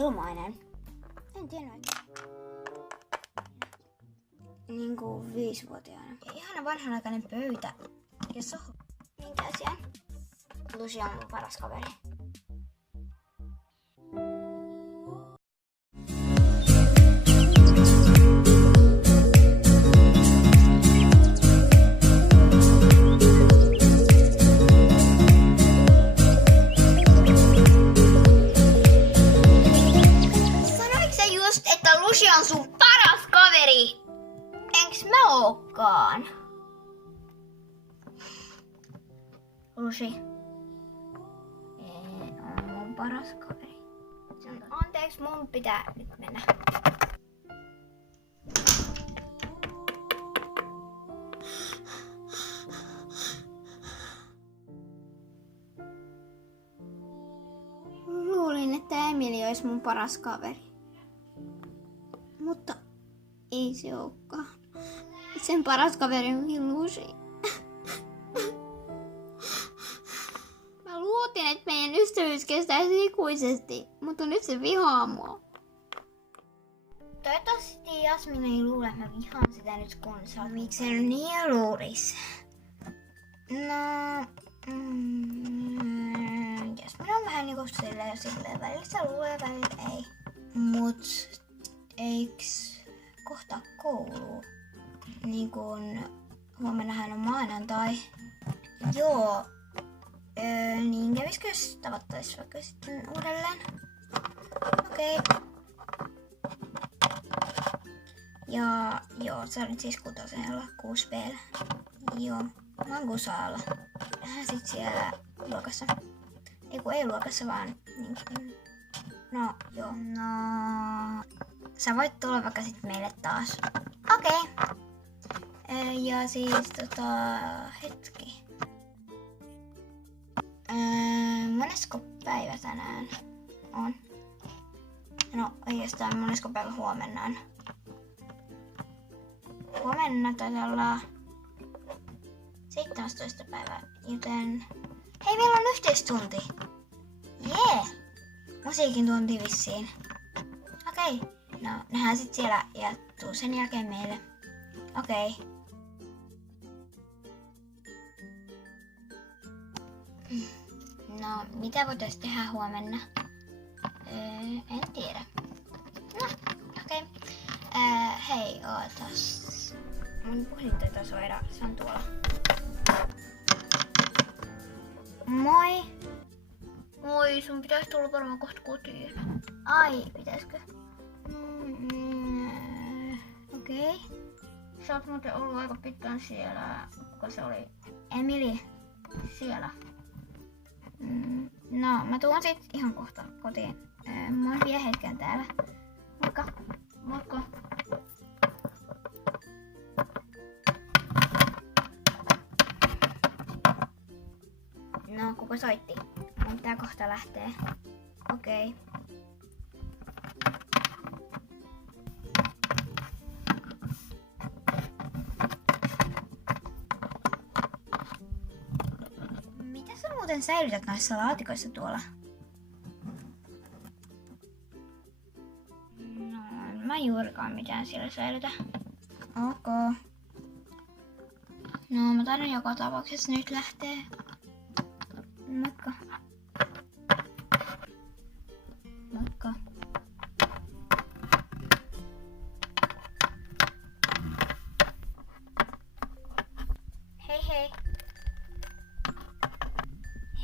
ilmainen. En tiedä. Niinku 5-vuotiaana. Ja ihana vanhanaikainen pöytä. Ja sohva. Minkä asian? Lucy on mun paras kaveri. Sanoitko sä just, että Lucy on sun paras kaveri? Enks mä ookaan? Lucy on mun paras kaveri. Anteeksi, mun pitää nyt mennä. Luulin, että Emily olisi mun paras kaveri. Mutta ei se olekaan. Sen paras kaveri on Lucy. Mä luotin, että meidän ystävyys kestäisi ikuisesti, mutta nyt se vihaa mua. Toivottavasti Jasmin ei luule, että mä vihaan sitä nyt kun sä oot. Miksi se niin luulis? No... Jasmin on vähän niinku silleen välillä se luulee, välillä ei. Mut eiks kohta koulu? Niin kun huomennahan on maanantai. Joo. Niin kävisikö jos tavattais vaikka sitten uudelleen? Okei. Ja joo, sä olet siis 6:lla, 6B:llä. Joo, mä oon 6A:lla. Hän sit siellä luokassa. Ei luokassa vaan niinkin. No joo, no... Sä voit tulla vaikka sit meille taas. Okei. Ja siis hetki. Monesko päivä tänään on? No oikeastaan monesko päivä huomenna on? Huomenna taitaa olla 17. päivä, joten... Hei, meillä on yhteistunti! Jee! Musiikin tunti vissiin. Okei. No, nähdään sit siellä ja tuu sen jälkeen meille. Okei. No, mitä voitais tehdä huomenna? En tiedä. No, okei. Hei, ootas. Mun puhelin taitaa soida. Se on tuolla. Moi! Moi, sun pitäis tulla varmaan kohta kotiin. Ai, pitäiskö? Okei. Sä oot muuten ollut aika pitkään siellä. Kuka se oli? Emily. Siellä. No, mä tuon sit ihan kohta kotiin. Mä oon vielä hetken täällä. Moikka. Moikka. No, kuka soitti? Mun pitää kohta lähteä. Okei. Mitä sä muuten säilytät noissa laatikoissa tuolla? No, mä juurikaan mitään siellä säilytä. Ok. No, mä taidan joka tapauksessa nyt lähteä. Moikka. Moikka. Hei hei.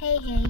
Hei hei.